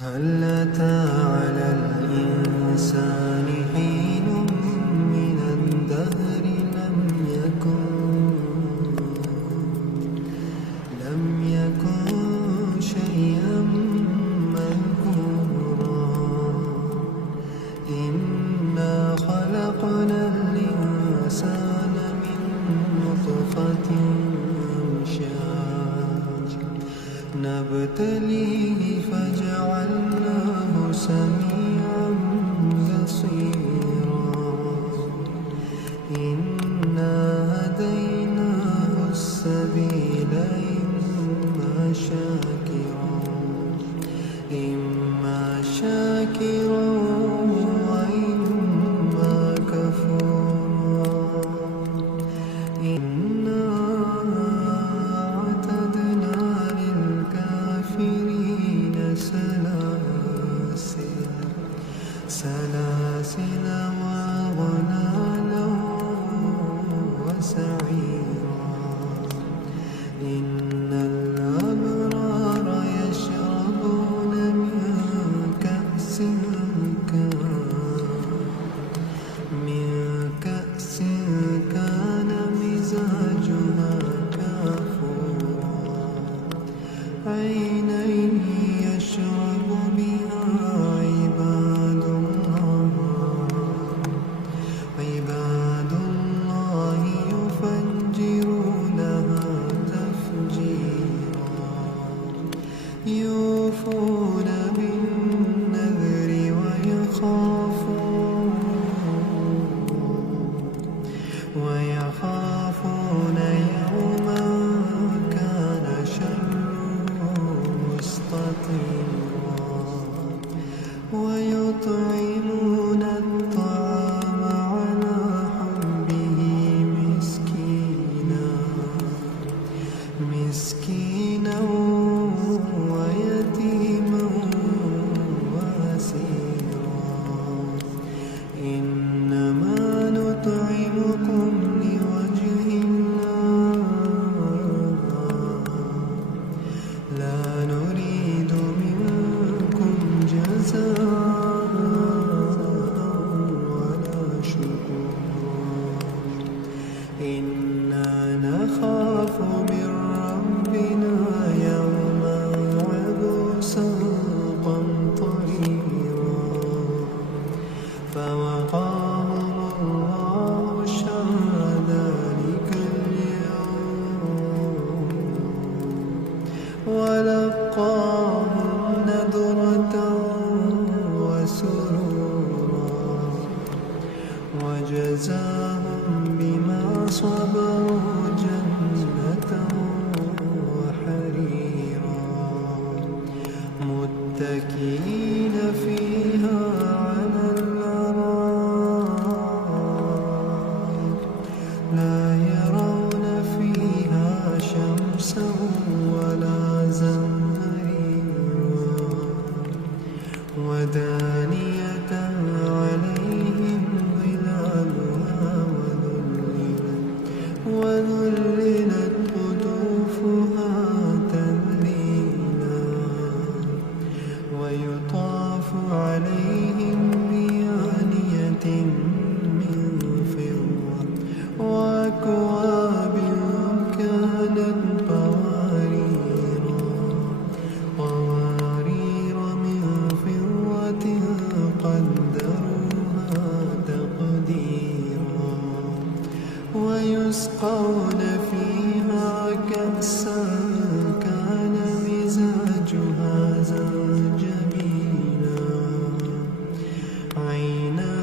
هل أتى على الإنسان حين من الدهر لم يكن شيئا مذكورا. إنا خلقنا الإنسان من نطفة أمشاج نبتليه فجعلناه سميعا بصيرا. إنا هديناه السبيل إما شاكرا وإما كفورا. إنا أعتدنا للكافرين سلاسل وأغلالا وسعيرا. إن الأبرار يشربون من كأس كان مزاجها كافورا. عينا يشرب بها عباد الله يفجرونها تفجيرا. يوفون بالنذر ويخافون يوما كان شره مستطيرا. ويطعمون الطعام على حبه مسكينا ويتيما وأسيرا. إنما نطعمكم لوجه الله لا نريد منكم جزاء ولا شكورا. إنا نخاف من ربنا يوما عبوسا قمطريرا. فوقاهم الله شر ذلك اليوم ولقاهم نضرة وسرورا وجزاهم بما صبروا جنة وحريرا. متكئين فيها على الأرائك لا يرون فيها شمسا ولا زمهريرا. ودانية عليهم ظلالها وذللت قطوفها تذليلا. ويطاف عليهم بآنية من فضة وأكواب كانت قوارير من فضة قدروها تقديرا. ويسقون فيها كأسا كان مزاجها زنجبيلا. عينا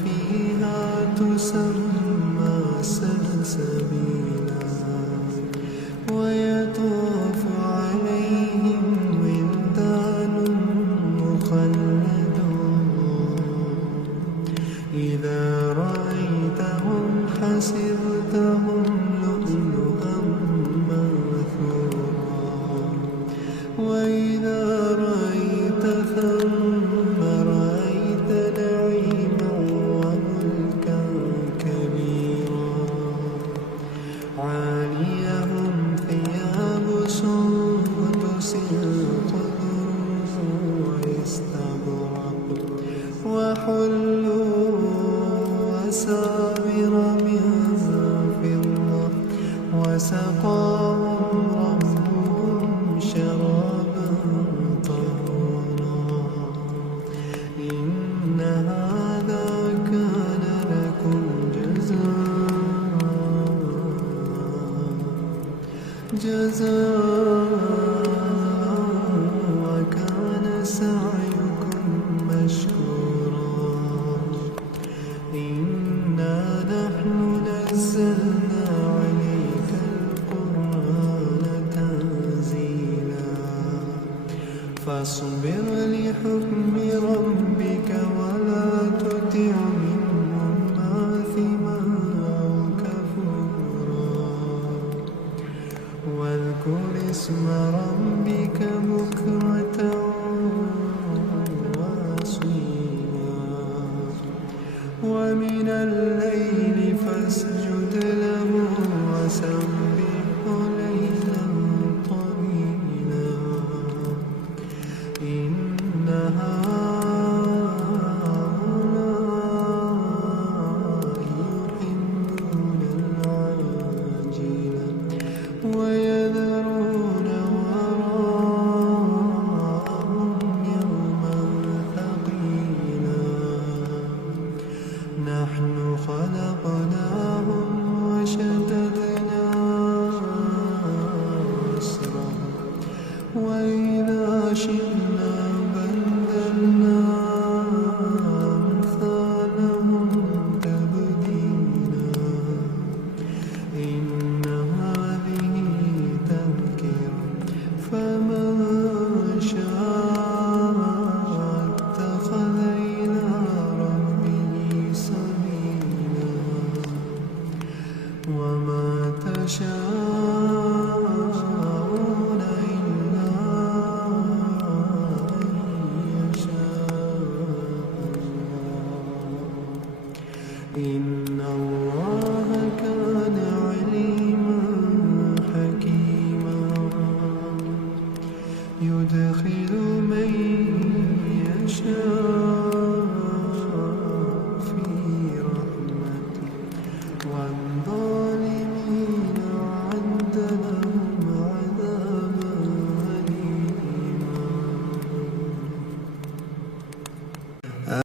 فيها تسمى سلسبيلا. ويطوف عليهم ولدان مخلدون إذا رأيتهم حسبتهم لؤلؤا منثورا. وإذا رأيت ثم رأيت نعيما وملكا كبيرا. واصبر لحكم ربك ولا تطع منهم آثما أو كفورا واذكر اسم ربك بكرة وأصيلا ومن